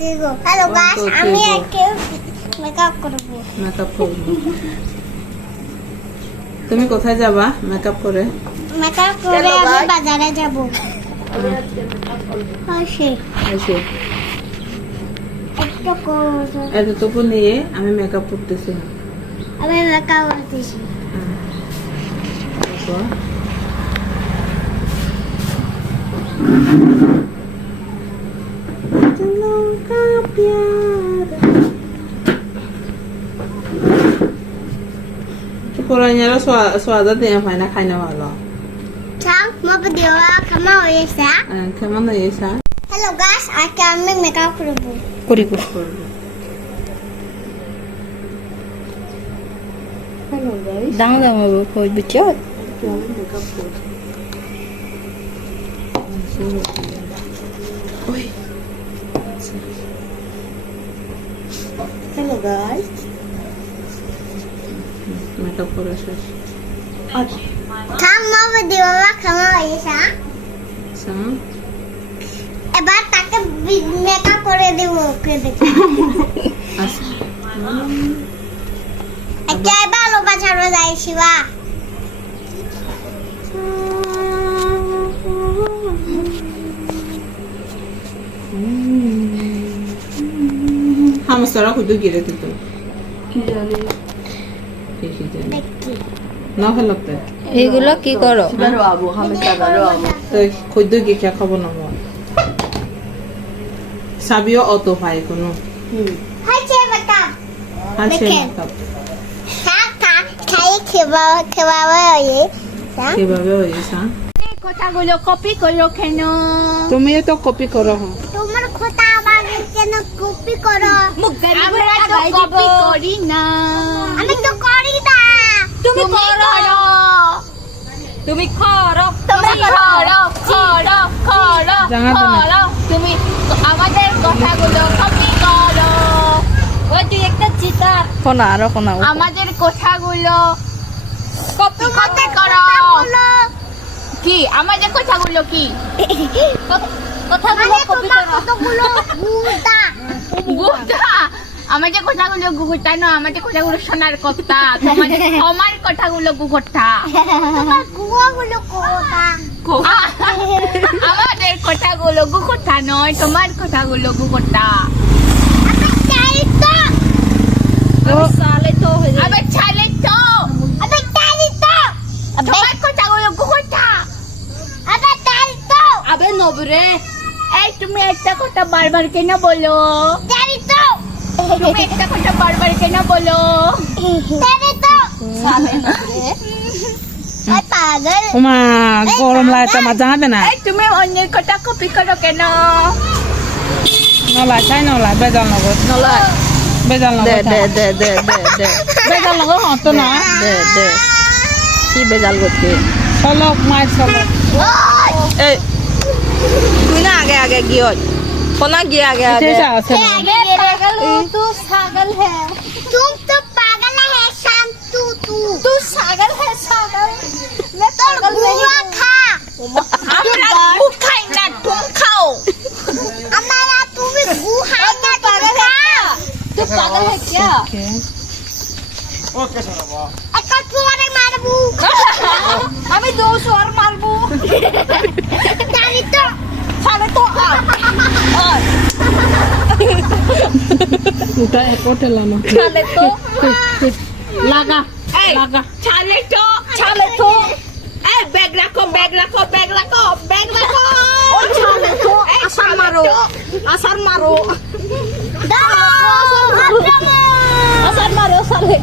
Hello guys, আমি একটা makeup করব। মেকআপ করব। তুমি কোথায় যাবা মেকআপ করে? মেকআপ করে আমি বাজারে যাব। আসে একটু করব। এতটুকু নিয়ে আমি মেকআপ করতেছি। আমি মেকআপ করতেছি। Kurangnya suara dia mana kainnya malah. Sang mau video kamu ya sa? Kemana ya sa? Hello guys, আমি মেকআপ করব। করি। Hello guys. দাম কই বুঝছো? আমি মেকআপ করব। ওই। Hello guys. মেকআপ করা শেষ। Sang mau video kamu ya sa? Sang এবার তাকে মেকআপ করে দেব ওকে দেখে। আচ্ছা। একটা ভালোবাসার যায় শিবা। হামসারা খুদ গিরে দিত। কি জানি। দেখি না হলো তো। এগুলো কি করো? Baru abu, kami baru abu. তো খুদ গিয়ে কে খাবো না মা। সাবিও অত ভাই কোনো। হয়েছে মেকআপ। আছে দেখেন। মেকআপ। খাই খেবাবে ওই কিভাবে হয়েছে? কথাগুলো কপি করো কেন? তুমিও তো কপি করো। তোমার কথা আবার কেন কপি করো? আমরা তো কপি করি না। আমি তো করি না। তুমি করো। তুমি করো। তুমি করো। জানা তো না। করো। তুমি আমাদের কথাগুলো কপি করো। ওই তুই একটা চিতার। কোনা আরো কোনা। আমাদের কথাগুলো কপি করো। কি আমাদের কথাগুলো কি? কথাগুলো কপি করো। কতগুলো গুদা গুটা আমাদের কথাগুলো গুগুটা না, আমাদের কথাগুলো শোনার কথা। তোমার কথাগুলো গুগটা। তোমার গুয়াগুলো কোথা? আমাদের কথাগুলো গুগটা নয়, তোমার কথাগুলো গুগটা। আমি চাই তো। সালে তো আবার ছালে তো আমি চাই তো। তোমার কথাগুলো গুগটা। আমি চাই তো। আবে নবরে, এই তুমি একটা কথা বারবার কেন বলো? চাই তো। তুমি একটা কথা বারবার কেন বলো? চাই তো। আই পাগল। ওমা গরম লাগছে মা জানাবে না। এই তুমি অন্যের কথা কপি করো কেন? নলা চাই নলা বেজাল নগর। নলা বেজাল দে নগর। দে দে দে দে দে বেজাল নগর হতো না। দে দে কি বেজাল করতে? চলক মাই চলক। এই তুই না আগে আগে গিয়ে কোনা গিয়ে আগে আগে এটা আছে না। पागल हो तू पागल है तुम तो पागल है शाम तू तू पागल है पागल मैं तो पागल नहीं गुआ हूँ खा আমরা গু খাই না তুমি খাও हमारा तू भी गु खाई ना पागल है क्या तू पागल है क्या একটা তোমারে মারবো আমি 200 আর মারবো জানি তো সালে তো আর ওটা এক হোটেল না। সালে তো লাগা এই লাগা। ছালে তো এই ব্যাগ রাখো ব্যাগ রাখো ব্যাগ রাখো ব্যাগ রাখো ও ছালে তো আসার মারো দাও আসার মারো সালে